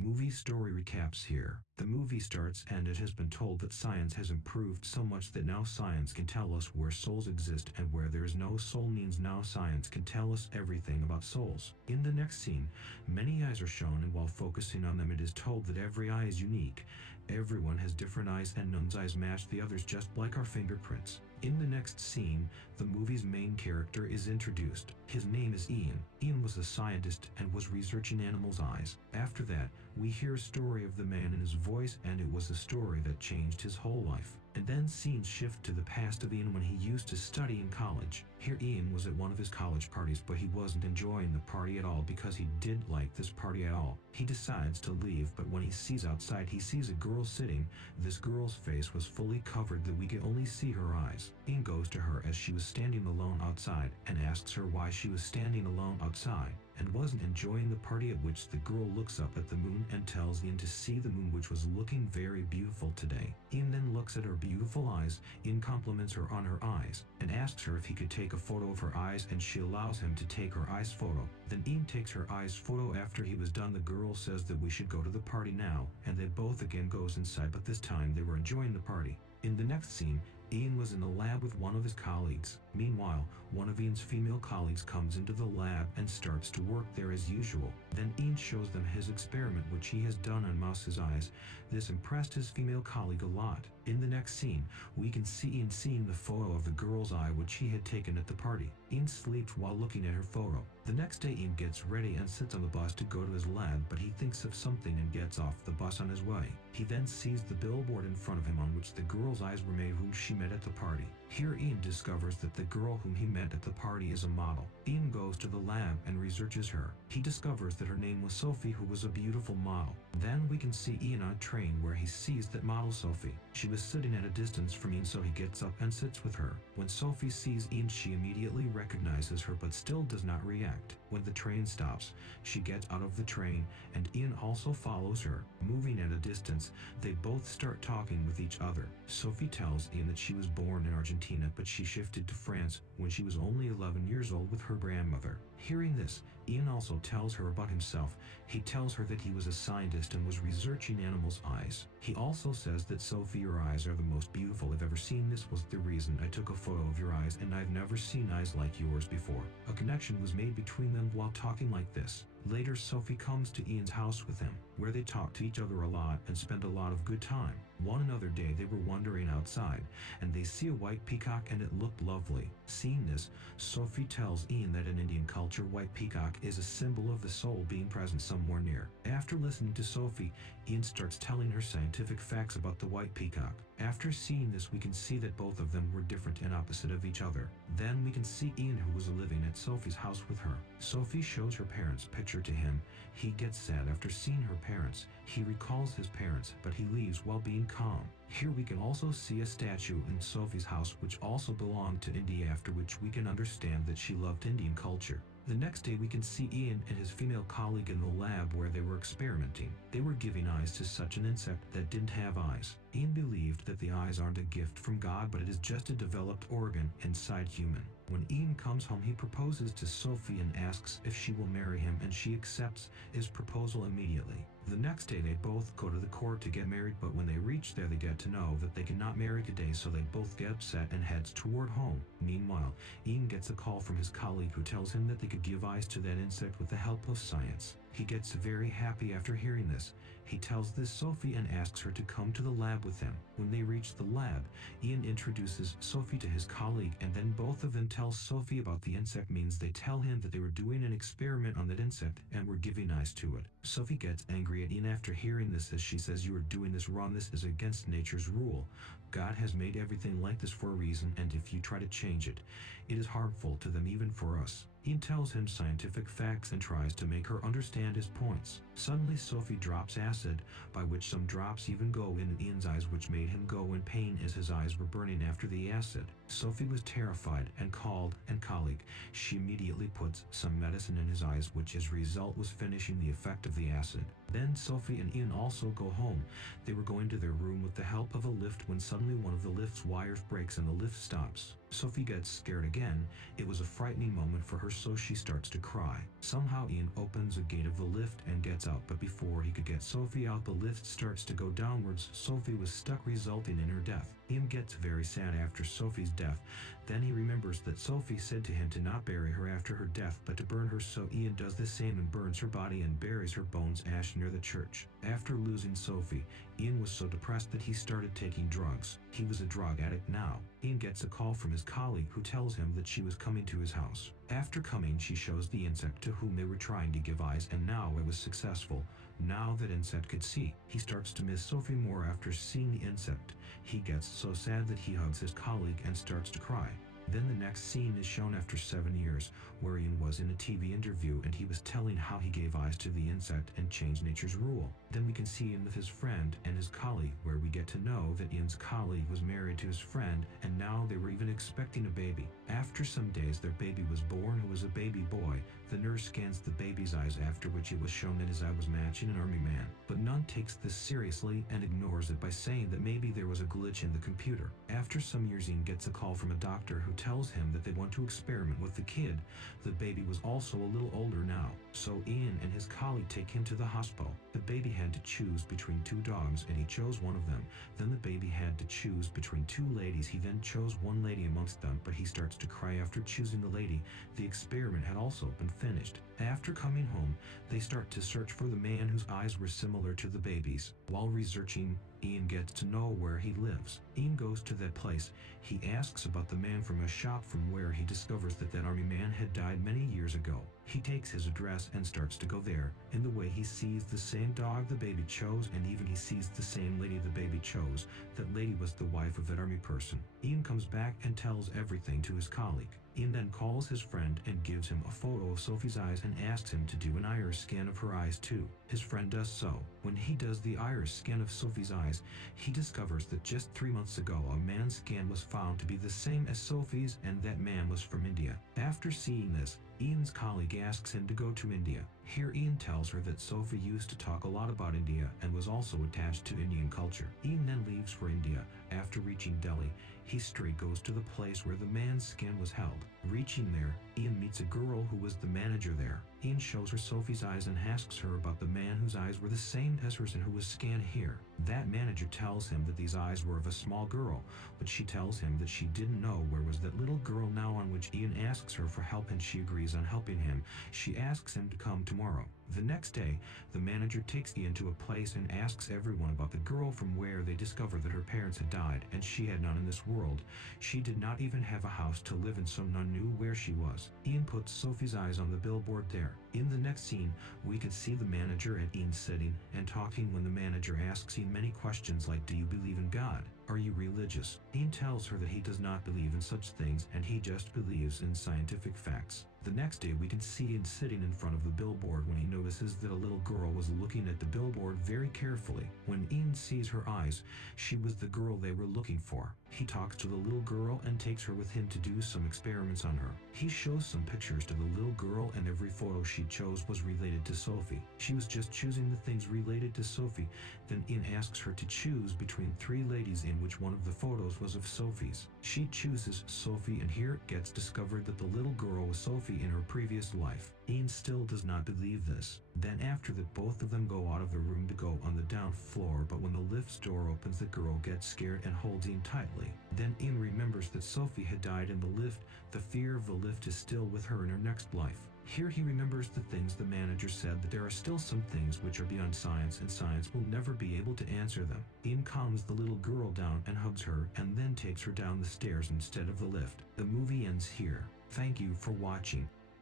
Movie story recaps here. The movie starts and it has been told that science has improved so much that now science can tell us where souls exist, and where there is no soul means now science can tell us everything about souls. In the next scene, many eyes are shown, and while focusing on them it is told that every eye is unique. Everyone has different eyes and none's eyes match the others just like our fingerprints. In the next scene, the movie's main character is introduced. His name is Ian. Ian was a scientist and was researching animals' eyes. After that, we hear a story of the man in his voice, and it was a story that changed his whole life. And then scenes shift to the past of Ian when he used to study in college. Here Ian was at one of his college parties, but he wasn't enjoying the party at all because he didn't like this party at all. He decides to leave, but when he sees outside, he sees a girl sitting. This girl's face was fully covered that we could only see her eyes. Ian goes to her as she was standing alone outside and asks her why she was standing alone outside and wasn't enjoying the party, at which the girl looks up at the moon and tells Ian to see the moon, which was looking very beautiful today. Ian then looks at her beautiful eyes. Ian compliments her on her eyes and asks her if he could take a photo of her eyes, and she allows him to take her eyes photo. Then Ian takes her eyes photo. After he was done, the girl says that we should go to the party now, and they both again goes inside, but this time they were enjoying the party. In the next scene, Ian was in the lab with one of his colleagues. Meanwhile, one of Ian's female colleagues comes into the lab and starts to work there as usual. Then Ian shows them his experiment which he has done on mouse's eyes. This impressed his female colleague a lot. In the next scene, we can see Ian seeing the photo of the girl's eye which he had taken at the party. Ian sleeps while looking at her photo. The next day Ian gets ready and sits on the bus to go to his lab, but he thinks of something and gets off the bus on his way. He then sees the billboard in front of him on which the girl's eyes were made whom she met at the party. Here Ian discovers that the girl whom he met at the party is a model. Ian goes to the lab and researches her. He discovers that her name was Sophie, who was a beautiful model. Then we can see Ian on a train where he sees that model Sophie. She was sitting at a distance from Ian, so he gets up and sits with her. When Sophie sees Ian, she immediately recognizes her but still does not react. When the train stops, she gets out of the train and Ian also follows her. Moving at a distance, they both start talking with each other. Sophie tells Ian that she was born in Argentina, but she shifted to France when she was only 11 years old with her grandmother. Hearing this, Ian also tells her about himself. He tells her that he was a scientist and was researching animals' eyes. He also says that Sophie, your eyes are the most beautiful I've ever seen. This was the reason I took a photo of your eyes, and I've never seen eyes like yours before. A connection was made between them while talking like this. Later, Sophie comes to Ian's house with him, where they talk to each other a lot and spend a lot of good time. One another day they were wandering outside, and they see a white peacock and it looked lovely. Seeing this, Sophie tells Ian that in Indian culture, white peacock is a symbol of the soul being present somewhere near. After listening to Sophie, Ian starts telling her scientific facts about the white peacock. After seeing this, we can see that both of them were different and opposite of each other. Then we can see Ian, who was living at Sophie's house with her. Sophie shows her parents' picture to him. He gets sad after seeing her parents. He recalls his parents, but he leaves while being calm. Here we can also see a statue in Sophie's house which also belonged to India, after which we can understand that she loved Indian culture. The next day we can see Ian and his female colleague in the lab where they were experimenting. They were giving eyes to such an insect that didn't have eyes. Ian believed that the eyes aren't a gift from God, but it is just a developed organ inside human. When Ian comes home, he proposes to Sophie and asks if she will marry him, and she accepts his proposal immediately. The next day they both go to the court to get married, but when they reach there they get to know that they cannot marry today, so they both get upset and heads toward home. Meanwhile, Ian gets a call from his colleague who tells him that they could give eyes to that insect with the help of science. He gets very happy after hearing this. He tells this Sophie and asks her to come to the lab with him. When they reach the lab, Ian introduces Sophie to his colleague, and then both of them tell Sophie about the insect. Means they tell him that they were doing an experiment on that insect and were giving eyes to it. Sophie gets angry at Ian after hearing this, as she says, "You are doing this wrong. This is against nature's rule. God has made everything like this for a reason, and if you try to change it, it is harmful to them, even for us." Ian tells him scientific facts and tries to make her understand his points. Suddenly Sophie drops acid, by which some drops even go in Ian's eyes, which made him go in pain as his eyes were burning after the acid. Sophie was terrified and called a colleague. She immediately puts some medicine in his eyes, which as a result was finishing the effect of the acid. Then Sophie and Ian also go home. They were going to their room with the help of a lift when suddenly one of the lift's wires breaks and the lift stops. Sophie gets scared again. It was a frightening moment for her, so she starts to cry. Somehow Ian opens a gate of the lift and gets out, but before he could get Sophie out, the lift starts to go downwards. Sophie was stuck, resulting in her death. Ian gets very sad after Sophie's death. Then he remembers that Sophie said to him to not bury her after her death, but to burn her, so Ian does the same and burns her body and buries her bones ash near the church. After losing Sophie, Ian was so depressed that he started taking drugs. He was a drug addict now. Ian gets a call from his colleague who tells him that she was coming to his house. After coming, she shows the insect to whom they were trying to give eyes, and now it was successful. Now that insect could see, he starts to miss Sophie more after seeing the insect. He gets so sad that he hugs his colleague and starts to cry. Then the next scene is shown after 7 years, where Ian was in a TV interview and he was telling how he gave eyes to the insect and changed nature's rule. Then we can see Ian with his friend and his colleague, where we get to know that Ian's colleague was married to his friend, and now they were even expecting a baby. After some days, their baby was born, who was a baby boy. The nurse scans the baby's eyes, after which it was shown that his eye was matching an army man. But none takes this seriously and ignores it by saying that maybe there was a glitch in the computer. After some years, Ian gets a call from a doctor who tells him that they want to experiment with the kid. The baby was also a little older now, so Ian and his colleague take him to the hospital. The baby had to choose between 2 dogs and he chose one of them. Then the baby had to choose between 2 ladies. He then chose one lady amongst them, but he starts to cry after choosing the lady. The experiment had also been finished. After coming home, they start to search for the man whose eyes were similar to the baby's. While researching, Ian gets to know where he lives. Ian goes to that place. He asks about the man from a shop from where he discovers that army man had died many years ago. He takes his address and starts to go there. In the way, he sees the same dog the baby chose, and even he sees the same lady the baby chose. That lady was the wife of that army person. Ian comes back and tells everything to his colleague. Ian then calls his friend and gives him a photo of Sophie's eyes and asks him to do an iris scan of her eyes too. His friend does so. When he does the iris scan of Sophie's eyes, he discovers that just 3 months ago a man's scan was found to be the same as Sophie's, and that man was from India. After seeing this, Ian's colleague asks him to go to India. Here Ian tells her that Sophie used to talk a lot about India and was also attached to Indian culture. Ian then leaves for India. After reaching Delhi, he straight goes to the place where the man's scan was held. Reaching there, Ian meets a girl who was the manager there. Ian shows her Sophie's eyes and asks her about the man whose eyes were the same as hers and who was scanned here. That manager tells him that these eyes were of a small girl, but she tells him that she didn't know where was that little girl now, on which Ian asks her for help and she agrees on helping him. She asks him to come tomorrow. The next day, the manager takes Ian to a place and asks everyone about the girl from where they discover that her parents had died and she had none in this world. She did not even have a house to live in, so none knew where she was. Ian puts Sophie's eyes on the billboard there. In the next scene, we can see the manager and Ian sitting and talking when the manager asks Ian many questions like, do you believe in God? Are you religious? Ian tells her that he does not believe in such things and he just believes in scientific facts. The next day, we can see Ian sitting in front of the billboard when he notices that a little girl was looking at the billboard very carefully. When Ian sees her eyes, she was the girl they were looking for. He talks to the little girl and takes her with him to do some experiments on her. He shows some pictures to the little girl, and every photo she chose was related to Sophie. She was just choosing the things related to Sophie. Then Ian asks her to choose between 3 ladies, in which one of the photos was of Sophie's. She chooses Sophie, and here it gets discovered that the little girl was Sophie in her previous life. Ian still does not believe this. Then after that, both of them go out of the room to go on the down floor, but when the lift's door opens, the girl gets scared and holds Ian tightly. Then Ian remembers that Sophie had died in the lift. The fear of the lift is still with her in her next life. Here he remembers the things the manager said, that there are still some things which are beyond science, and science will never be able to answer them. Ian calms the little girl down and hugs her, and then takes her down the stairs instead of the lift. The movie ends here. Thank you for watching.